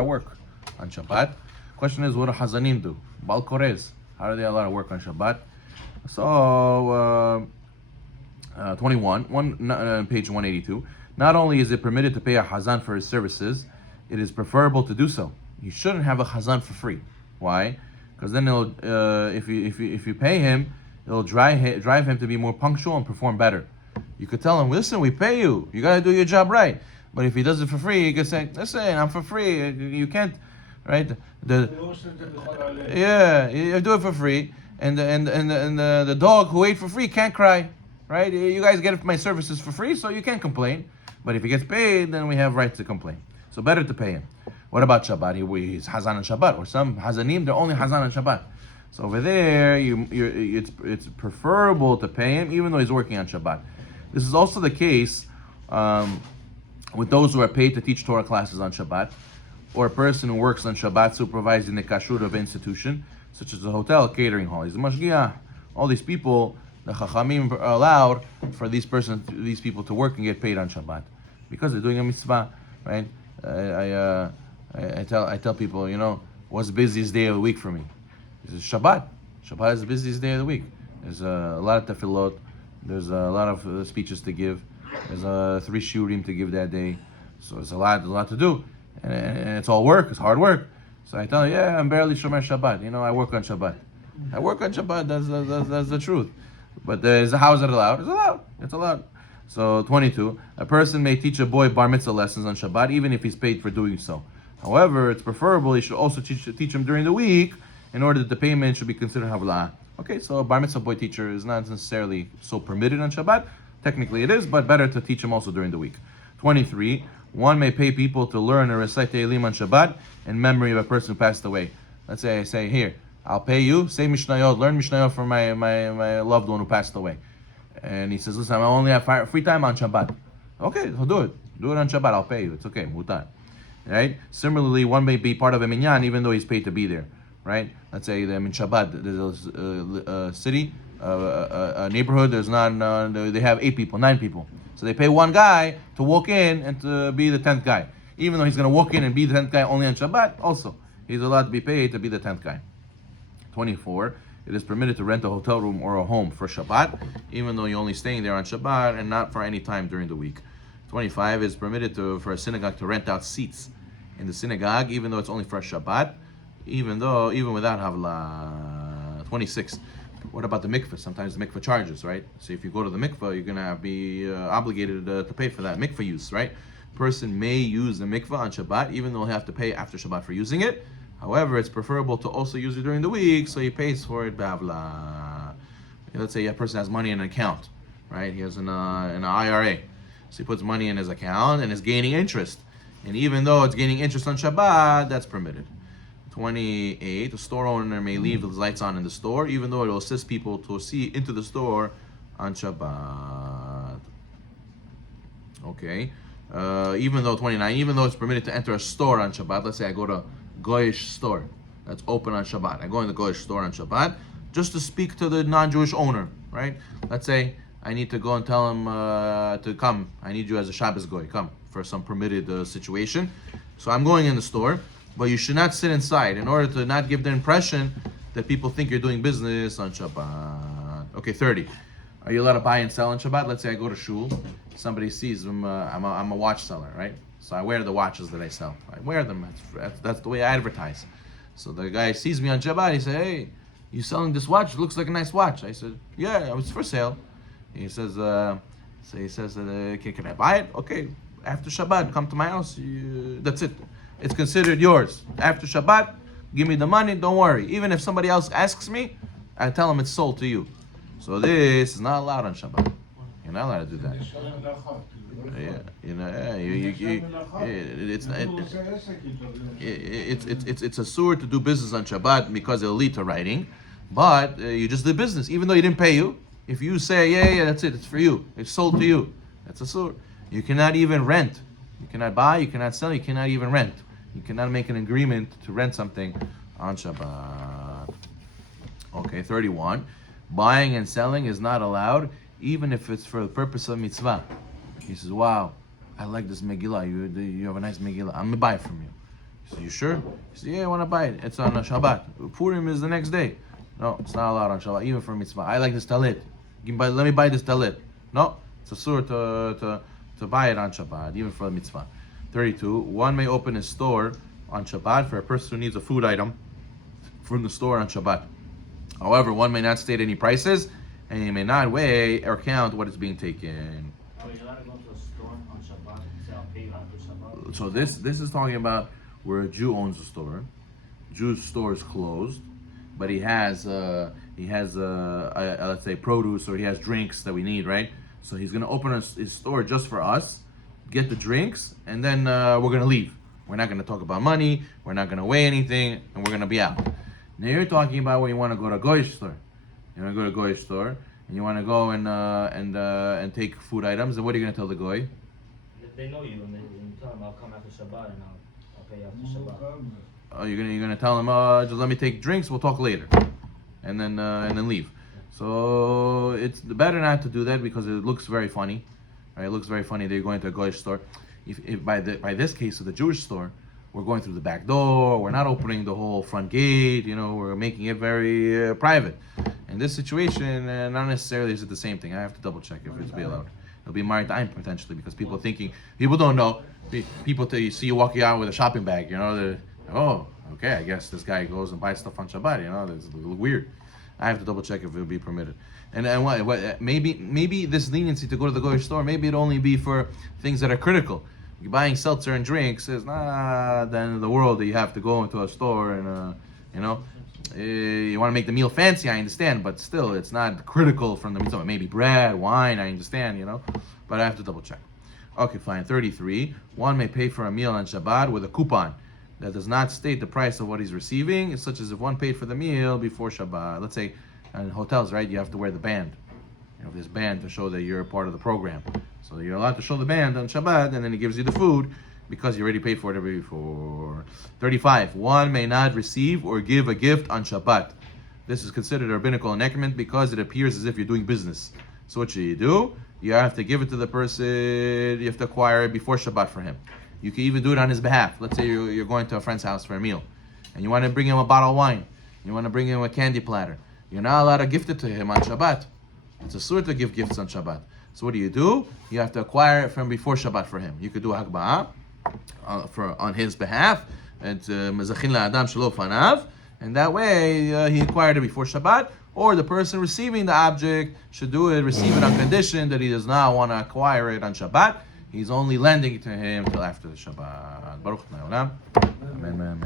work on Shabbat. Question is, what do Hazanim do? Bal Korez, how are they allowed to work on Shabbat? So, 21, page 182. Not only is it permitted to pay a Hazan for his services, it is preferable to do so. You shouldn't have a Hazan for free. Why? Because then it'll, if you pay him, it'll drive him to be more punctual and perform better. You could tell him, listen, we pay you. You got to do your job right. But if he does it for free, you could say, listen, I'm for free. You can't, right? You do it for free. And the dog who ate for free can't cry, right? You guys get my services for free, so you can't complain. But if he gets paid, then we have right to complain. So better to pay him. What about Shabbat? He's Hazan on Shabbat, or some Hazanim, they're only Hazan on Shabbat. So over there, it's preferable to pay him, even though he's working on Shabbat. This is also the case with those who are paid to teach Torah classes on Shabbat, or a person who works on Shabbat supervising the kashrut of an institution, such as a hotel, catering hall. He's a mashgiach. All these people, the Chachamim are allowed for these people to work and get paid on Shabbat because they're doing a mitzvah, right? I tell people, what's the busiest day of the week for me? It's Shabbat. Shabbat is the busiest day of the week. There's a lot of tefillot. There's a lot of speeches to give. There's 3 shurim to give that day. So there's a lot to do, and it's all work. It's hard work. So I tell you, I'm barely shomer Shabbat. I work on Shabbat. I work on Shabbat. That's the truth. But how is it allowed? It's allowed. It's allowed. So 22, a person may teach a boy bar mitzvah lessons on Shabbat, even if he's paid for doing so. However, it's preferable he should also teach him during the week, in order that the payment should be considered havla. Okay, so a bar mitzvah boy teacher is not necessarily so permitted on Shabbat. Technically it is, but better to teach him also during the week. 23, one may pay people to learn or recite Tehillim on Shabbat in memory of a person who passed away. Let's say I say, here, I'll pay you, say Mishnayot, learn Mishnayot for my loved one who passed away. And he says, listen, I only have free time on Shabbat. Okay, so do it. Do it on Shabbat, I'll pay you. It's okay, mutar. Right? Similarly, one may be part of a minyan even though he's paid to be there. Right? Let's say in Shabbat, there's a city, a neighborhood, they have 8 people, 9 people. So they pay one guy to walk in and to be the 10th guy. Even though he's going to walk in and be the 10th guy only on Shabbat, also, he's allowed to be paid to be the 10th guy. 24, it is permitted to rent a hotel room or a home for Shabbat, even though you're only staying there on Shabbat and not for any time during the week. 25, it is permitted for a synagogue to rent out seats in the synagogue, even though it's only for a Shabbat, even without havla. 26, what about the mikveh? Sometimes the mikveh charges, right? So if you go to the mikveh, you're going to be obligated to pay for that mikveh use, right? Person may use the mikveh on Shabbat, even though he'll have to pay after Shabbat for using it. However, it's preferable to also use it during the week, so he pays for it, bavla. Let's say a person has money in an account, right? He has an IRA. So he puts money in his account and is gaining interest. And even though it's gaining interest on Shabbat, that's permitted. 28, the store owner may leave his lights on in the store, even though it will assist people to see into the store on Shabbat. Okay. 29, even though it's permitted to enter a store on Shabbat, let's say I go to Goyish store that's open on Shabbat. I go in the Goyish store on Shabbat just to speak to the non-Jewish owner, right? Let's say I need to go and tell him to come. I need you as a Shabbos Goy, come for some permitted situation. So I'm going in the store, but you should not sit inside in order to not give the impression that people think you're doing business on Shabbat. Okay, 30. Are you allowed to buy and sell on Shabbat? Let's say I go to shul, somebody sees I'm a watch seller, right? So I wear the watches that I sell. I wear them. That's the way I advertise. So the guy sees me on Shabbat. He says, "Hey, you selling this watch? It looks like a nice watch." I said, "Yeah, it's for sale." He says, "Can I buy it?" Okay, after Shabbat, come to my house. That's it. It's considered yours. After Shabbat, give me the money. Don't worry. Even if somebody else asks me, I tell them it's sold to you. So this is not allowed on Shabbat. You're not allowed to do that. It's a sur to do business on Shabbat because it'll lead to writing, but you just did business, even though he didn't pay you. If you say, yeah, that's it, it's for you, it's sold to you, that's a sur. You cannot even rent. You cannot buy, you cannot sell, you cannot even rent. You cannot make an agreement to rent something on Shabbat. Okay, 31. Buying and selling is not allowed, even if it's for the purpose of mitzvah. He says, wow, I like this Megillah. You have a nice Megillah. I'm going to buy it from you. He said, you sure? He said, yeah, I want to buy it. It's on a Shabbat. Purim is the next day. No, it's not allowed on Shabbat, even for mitzvah. I like this talit. Let me buy this talit. No, it's a sur to buy it on Shabbat, even for a mitzvah. 32. One may open his store on Shabbat for a person who needs a food item from the store on Shabbat. However, one may not state any prices, and he may not weigh or count what is being taken. Are you allowed to go to a store on Shabbat and say, I'll pay you after Shabbat? So this is talking about where a Jew owns a store. Jew's store is closed, but he has let's say produce, or he has drinks that we need, right? So he's gonna open his store just for us, get the drinks, and then we're gonna leave. We're not gonna talk about money. We're not gonna weigh anything, and we're gonna be out. Now you're talking about when you want to go to a goyish store. You want to go to a goyish store, and you want to go and take food items. And what are you gonna tell the goy? They know you, and you tell them, I'll come after Shabbat, and I'll pay you after Shabbat. Oh, you're gonna tell him, just let me take drinks. We'll talk later, and then leave. So it's better not to do that because it looks very funny. Right? It looks very funny that you're going to a goyish store. If by this case of the Jewish store, we're going through the back door. We're not opening the whole front gate. We're making it very private. In this situation, not necessarily is it the same thing. I have to double check if it's be allowed. It'll be maritime potentially because people don't know. People you see you walking out with a shopping bag. Oh, okay. I guess this guy goes and buys stuff on Shabbat. It's a little weird. I have to double check if it will be permitted. And what maybe this leniency to go to the goyish store, maybe it only be for things that are critical. You're buying seltzer and drinks, it's not the end of the world that you have to go into a store and you want to make the meal fancy, I understand, but still it's not critical from the mitzvah. Maybe bread, wine, I understand, but I have to double check. Okay, fine. 33. One may pay for a meal on Shabbat with a coupon that does not state the price of what he's receiving, such as if one paid for the meal before Shabbat. Let's say in hotels, right, you have to wear the band. This band to show that you're a part of the program. So you're allowed to show the band on Shabbat, and then he gives you the food because you already paid for it before. 35. One may not receive or give a gift on Shabbat. This is considered a rabbinical enactment because it appears as if you're doing business. So what should you do? You have to give it to the person, you have to acquire it before Shabbat for him. You can even do it on his behalf. Let's say you're going to a friend's house for a meal, and you want to bring him a bottle of wine. You want to bring him a candy platter. You're not allowed to gift it to him on Shabbat. It's a sur to give gifts on Shabbat. So what do? You have to acquire it from before Shabbat for him. You could do a hakba'ah on his behalf, and mezachin la'adam shelo fanav, and that way he acquired it before Shabbat. Or the person receiving the object should receive it on condition that he does not want to acquire it on Shabbat. He's only lending it to him till after the Shabbat. Baruch Amen.